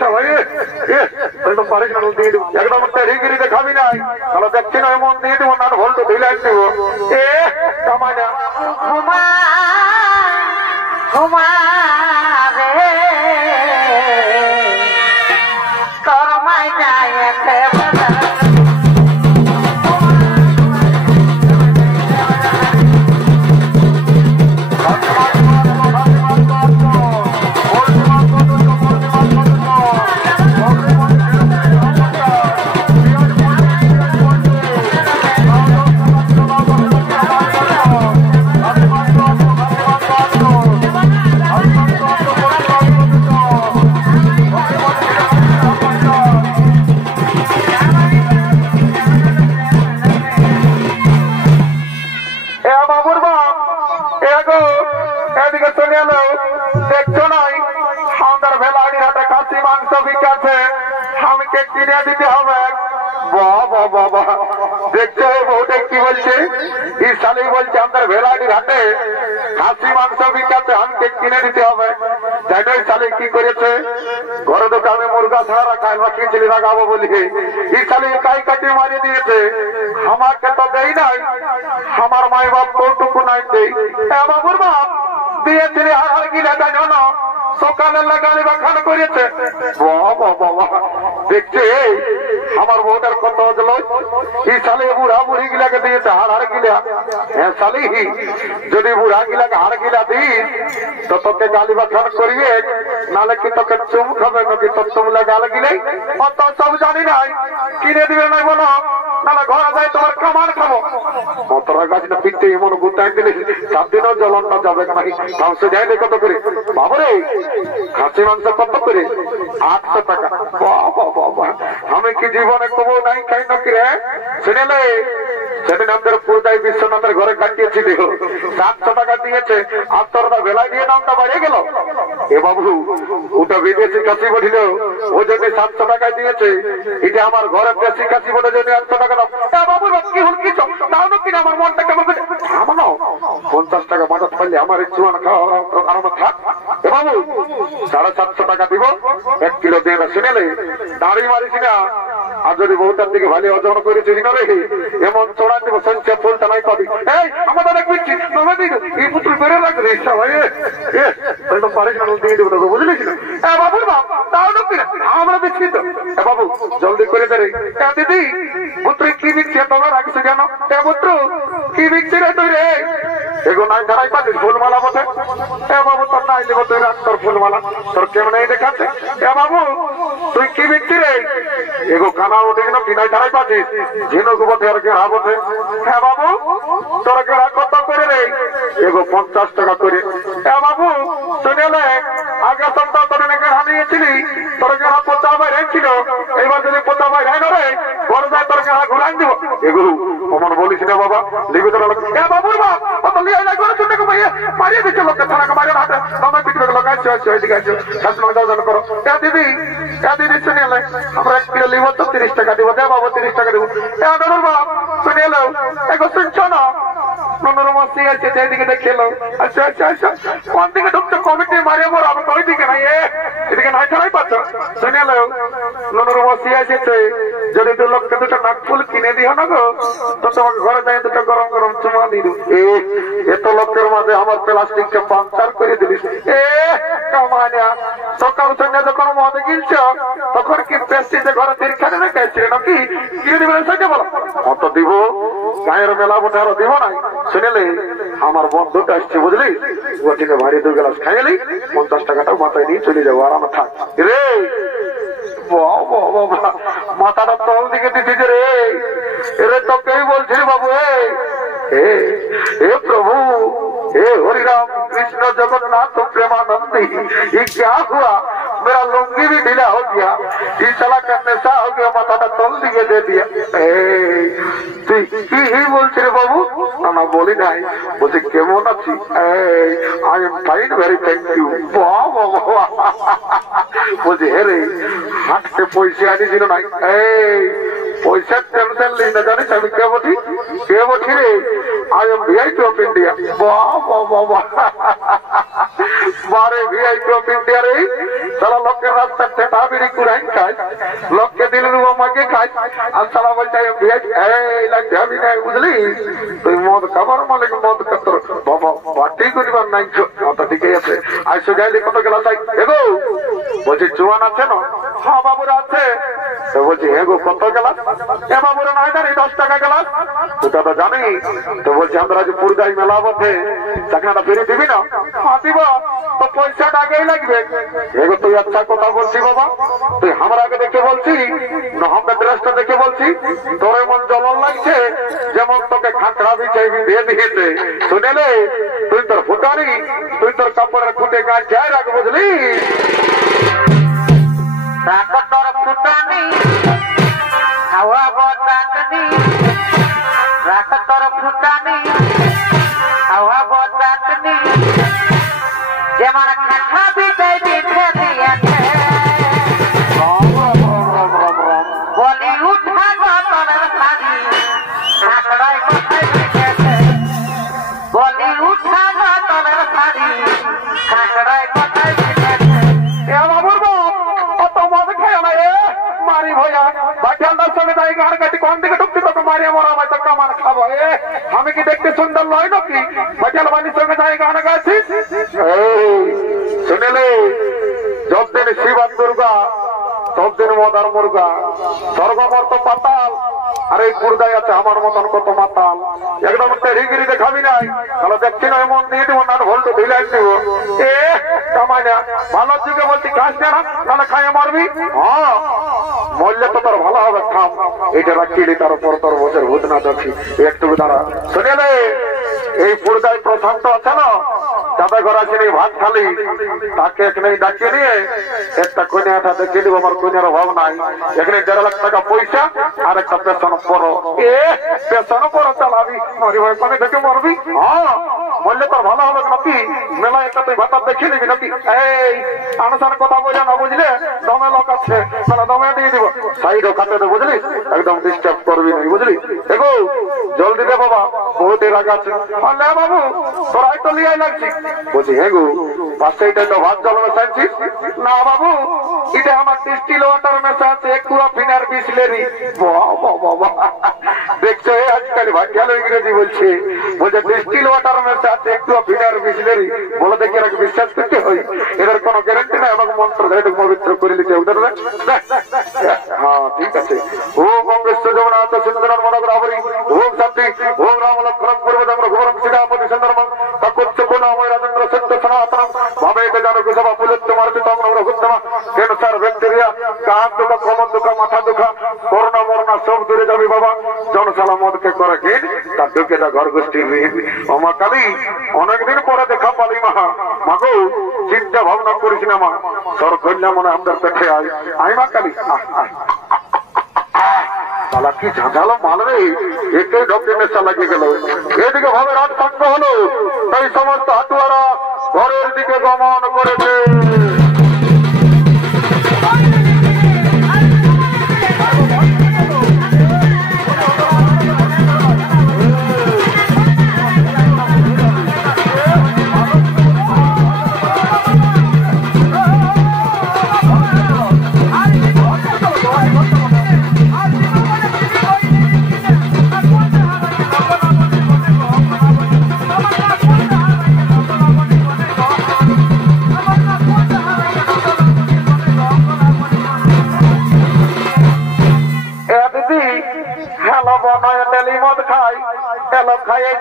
সবাই তো পারিস না দিয়ে দেবো একদম টেরিগিরি দেখাবি নাই তাহলে দেখছি না এমন দিয়ে দেবো না ভোল্ট ঢিলাই দেবো এ কামাই না ঘুমা ঘুমা রে তোর মাই যায় দেখছো নাই আমাদের ভেলাড়ির হাটে খাসি মাংস বিকাছে স্বামীকে কিনে দিতে হবে বাবা বাবা দেখছো বউটা কি বলছে ঈশালি বলছে আমাদের ভেলাড়ির হাটে খাসি মাংস বিকাছে আমাকে কিনে দিতে হবে তাই নয় শালি কি করেছে ঘরে দোকানে মুরগা ছাড়া রাখায় রাখিয়েছিলি রাখাবো বলি ঈশালি কাই কাটি মারিয়ে দিয়েছে আমাকে তো দেই নাই আমার মাই বাপ কৌটুকু নাই দেই বাবুর বাপ দিয়েছিলি আর গিলা জানো না সকালে লাগালে বা খান করেছে বাবা বাবা দেখছে আমার বউটার কত হলো এই শালি বুড়া বুড়ি গিলাকে দিয়েছে হাড় গিলা হ্যাঁ শালি যদি বুড়া গিলাকে হাড় গিলা দিস তো তোকে গালি বা খান করিয়ে নালে কি তোকে চুম খাবে নাকি তোর চুমলা গাল গিলে অত সব জানি নাই কিনে দিবে নাই বলো নালে ঘরে যাই তোমার কামান খাবো কতটা গাছ না পিঠে এমন গুটাই দিলে 7 দিনও জ্বলন না যাবে নাকি ধ্বংস যাইলে কত করে বাবরে খাসি মাংস কত করে 800 টাকা বাবা বাবা আমি কি জীবনে কবো নাই খাই নাকি রে শুনেলে সেদিন আমাদের পূজায় বিশ্বনাথের ঘরে কাটিয়েছি দেখো 700 টাকা দিয়েছে আর তোরা বেলায় দিয়ে নামটা বাড়িয়ে গেল এ বাবু ওটা বিদেশি খাসি বলিল ওই জন্য 700 টাকা দিয়েছে এটা আমার ঘরে দেশি খাসি বলে জন্য 800 টাকা দাও বাবু কি হল কি তাও না কিনা আমার মনটা কেমন করে থামো 50 টাকা মাথা পাইলে আমার চুয়ান খাওয়া কারণ থাক এ বাবু 750 টাকা দিব 1 কিলো দিয়ে শুনেলে দাঁড়ি মারিস না আর যদি বউটার দিকে ভালো ওজন করেছিস না রে এমন চড়া দেবো সঞ্চয় ফুলটা নাই পাবি এই আমাদের দেখছি এই পুত্র বেড়ে রাখবে সবাই তো পারিস না দিয়ে দেবো তোকে বুঝলিস না বাবুর বাপ তাও না আমরা দেখছি তো বাবু জলদি করে দে রে দিদি পুত্র কি বিকছে তোমার রাখছে জানো পুত্র কি বিকছে রে তুই রে এগো নাই ধরাই পাচ্ছিস ফুলমালা বটে বাবু তোর নাই দেবো তুই রাখ তোর ফুলমালা তোর কেমন এই দেখাচ্ছে বাবু তুই কি বিকছি রে এগো কানা ওঠে কিনা কি নাই ধরাই পাচ্ছিস ঝিনুক বটে আর গেড়া বটে বাবু তোর গেড়া কত করে রে এগো 50 টাকা করে বাবু শুনেলে আগে সপ্তাহ তোর গেড়া নিয়েছিলি তোর গেড়া পোতা বাইরে ছিল এবার যদি পোতা বাইরে না রে ঘরে যায় তোর গেড়া ঘুরাই দিব এগো অমন বলিস না বাবা লিখে তোর বাবুর বাপ অত লিয়ে না করে শুনে মারিয়ে দিচ্ছে লোককে থানাকে মারিয়ে হাতে তোমার পিঠে লোক আসছে আসছে এদিকে আসছে শাসন দাওয়ান করো দিদি শুনেলে আমরা 1 কিলো লিব তো 30 টাকা দিব দে বাবু 30 টাকা দিব বাবুর বাপ শুনেলো এগো শুনছো না ননর মস্তি আছে এদিকে দেখেলো আচ্ছা আচ্ছা আচ্ছা কোন দিকে ঢুকছো কমিটি মারিয়ে বড় আমি ওই দিকে নাই এদিকে নাই ধরাই পাচ্ছ শুনেলো ননর মস্তি আছে যদি 2 লক্ষ 2টা নাকফুল কিনে দিও না গো তো তোমাকে ঘরে যাই 2টা গরম গরম চুমা দিয়ে দেবো এত লোকের মাঝে আমার প্লাস্টিককে পাঞ্চার করে দিলিস কামানিয়া সকাল সন্ধ্যা যখন মদে গিলছ তখন কি পেস্টিতে ঘরে তিরখানে রেখেছিল নাকি কিনে দিবেন সেটা বলো অত দিব গায়ের মেলা বটে আরো দিব নাই শুনেলে আমার বন্ধুটা আসছে বুঝলি ওটিকে ভারী 2 গ্লাস খাইলি 50 টাকাটাও মাথায় নিয়ে চলে যাবো আরামে থাক রে মাথাটা তল দিকে দিতে রে এরে তোকেই বলছি বাবু हे प्रभु हे हरि राम कृष्ण जगन्नाथ प्रेमानंदी ये क्या हुआ मेरा लुंगी भी ढीला हो गया ये चला करने सा हो गया माथा तल दिए दे दिया ही बोलছে রে বাবু না বলি নাই বলছে কেমন আছি I am fine very thank you বলছে হে রে হাটতে পয়সা আনিছিল নাই পয়সার টেনশন নেই না জানিস আমি কে বলছি রে I am VIP of India বাহ বাহ বাহ बारे वीआईपी ऑफ इंडिया रे साला लोग के रास्ते ठेठा बीड़ी कुराइन खाए लोग के दिल रुआ मगे खाए और साला बोलता है वीआईपी ए लग जा भी नहीं बुझली तो मौत खबर मालिक मौत कतर बाबा बाटी को निबार नहीं तो ठीक है आज सुजाइले কত গেলা চাই এগো বলছি জুয়ান আছে না হ্যাঁ বাবুরা আছে তো বলছি এগো কত গেলা এ বাবুরা নাই জানি 10 টাকা গেলা ওটা তো জানি তো বলছি আমরা যে পুরগাই মেলা বসে টাকাটা ফিরে দিবি না হ্যাঁ দিব তো পয়সাটা আগেই লাগবে এগো তুই আচ্ছা কথা বলছি বাবা তুই আমরা আগে দেখে বলছি না আমরা ড্রেসটা দেখে বলছি তোর মন জ্বলন লাগছে যেমন তোকে খাকড়া বিছাইবি দিয়ে দিয়েছে শুনেলে তুই তোর ফুটারি তুই তোর কাপড়ের খুঁটে গাছ যায় রাখ বুঝলি তোর ফুটানি হাওয়া বতানি রাখ তোর ফুটানি হাওয়া বতানি যেমন খাখা বিছাই বিছে দিয়েছে বলি উঠা গতনের শাড়ি খাকড়াই কোথায় বিছেছে বলি উঠা গতনের শাড়ি খাকড়াই কোথায় বিছেছে এ বাবুর বাপ অত মদ খেয়ে না রে মারি ভয়া বাটিয়ালদার সঙ্গে তাই গান কাটি কোন দিকে ঢুকছি তোকে মারিয়ে মরা ভাই তোকে মার খাবো আমি কি দেখতে সুন্দর লয় নাকি বাটিয়াল বাড়ির সঙ্গে তাই গান গাইছি শুনেলে যতদিন শিবান দুর্গা ততদিন মদার মুর্গা স্বর্গমর্ত পাতাল আর এই কুর্দায় আছে আমার মতন কত মাতাল একদম টেরিগিরি দেখাবি নাই তাহলে দেখছি না এমন দিয়ে দিব না ভোল্টু ঢিলাই দিব এ কামাই না ভালো দিকে বলছি ঘাস দেয় না তাহলে খাইয়ে মারবি হ্যাঁ মরলে তো তোর ভালো হবে খাম এটা রাখিলি তার উপর তোর বছর ভূত না দেখি একটু দাঁড়া শুনে নে এই পুরদায় প্রশান্ত আছে না যাদের ঘর আছে ভাত খালি তাকে এখানে ডাকিয়ে নিয়ে একটা কন্যাটা দেখিয়ে দিব আমার কন্যার অভাব নাই এখানে 1.5 লাখ টাকা পয়সা আর একটা পেছন পড়ো পেছন পড়ো চালাবি মরি ভাই পানি থেকে মরবি হ্যাঁ মরলে তোর ভালো হবে নাকি মেলা একটা তুই ভাতা দেখিয়ে নিবি নাকি এই আনুষ্ঠান কথা বলে না বুঝলে দমে লোক আছে তাহলে দমে দিয়ে দিব সাইড খাতে দে বুঝলি একদম ডিস্টার্ব করবি না বুঝলি দেখো জলদি দে বাবা বহুত রাগ আছে লে বাবু তোরাই তো লিয়াই লাগছি বলছি হ্যাঁ গো পাশে এটা তো ভাত জল মেশাইছিস না বাবু এটা আমার ডিস্টিল ওয়াটার মেশা আছে একটু ফিনার বিসলেরি বাবা দেখছো আজকাল ভাগ্যাল ইংরেজি বলছে বলছে ডিস্টিল ওয়াটার মেশা আছে একটু ফিনার বিসলেরি বলে দেখি এরা বিশ্বাস করতে হয় এদের কোনো গ্যারান্টি না এবং মন্ত্র ধরে পবিত্র করে নিতে ওদের হ্যাঁ ঠিক আছে ওম অঙ্গেশ্বর যমুনাথ সিন্ধুর মনোগ্রাবরী ওম শান্তি ওম রাম লক্ষ্মণ পূর্বজন্ম ঘোরম সীতাপতি সুন্দরম তকুচ্চ গুণময় রাজেন্দ্র সত্য সনাতনম ভাবে জানো কি সভা পুলত্য মারতি তম রঘুত্তম ক্যান্সার ব্যাকটেরিয়া কাঁধ দুঃখ কমর দুঃখ মাথা দুঃখ করোনা মরনা সব দূরে যাবে বাবা জনসালা মদকে করে কিন তার ঢুকে যা ঘর গোষ্ঠীর ঋণ ওমা কালী অনেকদিন পরে দেখা পালি মাহা মাগো চিন্তা ভাবনা করিস না মা সর কন্যা মনে আমাদের পেটে আই মা কালী সালা কি ঝাঁঝালো মাল রে একে ঢোকে নেশা লাগিয়ে গেল এদিকে ভাবে রাত পাক্য হলো তাই সমস্ত হাটুয়ারা ঘরের দিকে গমন করেছে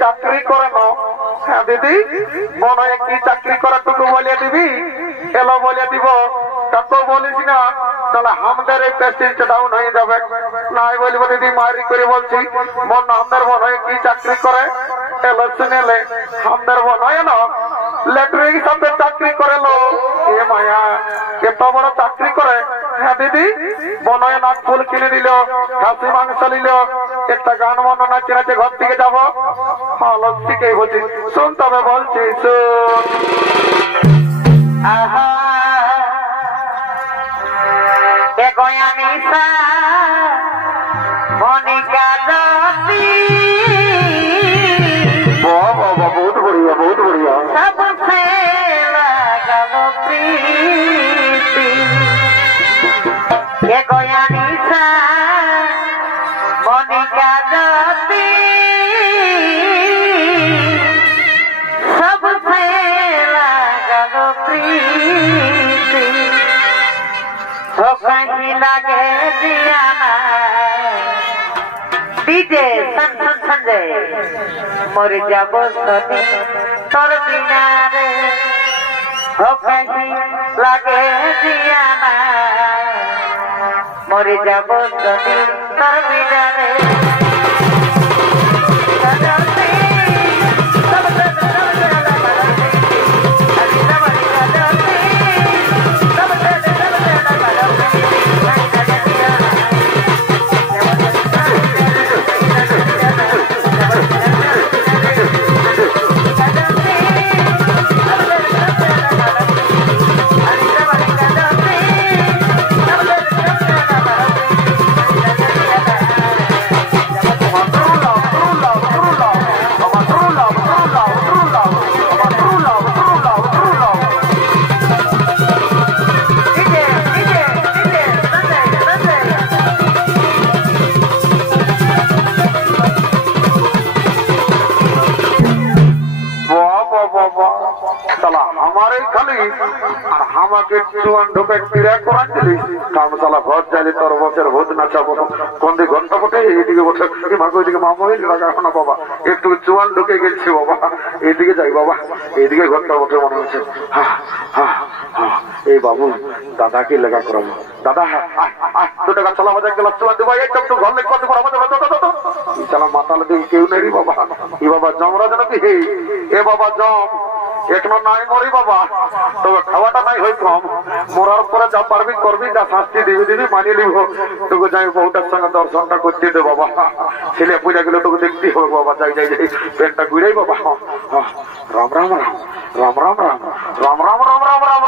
চাকরি করে না হ্যাঁ দিদি মনে হয় কি চাকরি করার টুকু বলিয়ে দিবি এলো বলিয়ে দিব তাকে বলিস না তাহলে আমাদের এই প্রেস্টিজটা ডাউন হয়ে যাবে নাই বলবো দিদি মারি করে বলছি মন আমাদের মনে হয় কি চাকরি করে এলো শুনেলে আমাদের মনে হয় না লেটরিং সাথে চাকরি করে লো এ মায়া এত বড় চাকরি করে হ্যাঁ দিদি মনে হয় নাক ফুল কিনে দিল খাসি মাংস নিল একটা গান মনে নাচে নাচে ঘর থেকে যাবো হ্যাঁ লক্ষ্মীকেই বলছি শুন তবে বলছি শুন बहुत बढ़िया बहुत बढ़िया कहीं लगे जियाना डीजे संजय मर जाबो सनी तोर बिना रे हो कहीं लगे जियाना मर जाबो सनी तोर बिना रे আমাকে চুয়ান ঢোকে ক্রিয়া করান দিলি কামসালা ঘর যাইলে তোর বছর ভূত নাচাবো কোন দিকে ঘন্টা বটে এইদিকে বসে মাকে ওইদিকে মামা হইল রাখা না বাবা একটু চুয়ান ঢুকে গেছি বাবা এইদিকে যাই বাবা এইদিকে ঘন্টা বটে মনে হচ্ছে এই বাবু দাদাকে লেখা করাবো দাদা 2 টাকা চলা বাজার গেলাম চুয়ান দেবো একটু ঘর লেখ করতে পারবো চালা মাতাল দিয়ে কেউ নেই বাবা এই বাবা জমরা যেন কি এ বাবা জম এখনো নাই মরি বাবা তবে খাওয়াটা নাই হই কম মরার পরে যা পারবি করবি যা শাস্তি দিবি মানিয়ে নিব তোকে যাই বউটার সঙ্গে দর্শনটা করতে দে বাবা ছেলে পূজা গেলে তোকে দেখতেই হবে বাবা যাই পেনটা ঘুরাই বাবা রাম রাম রাম রাম রাম রাম রাম রাম রাম রাম রাম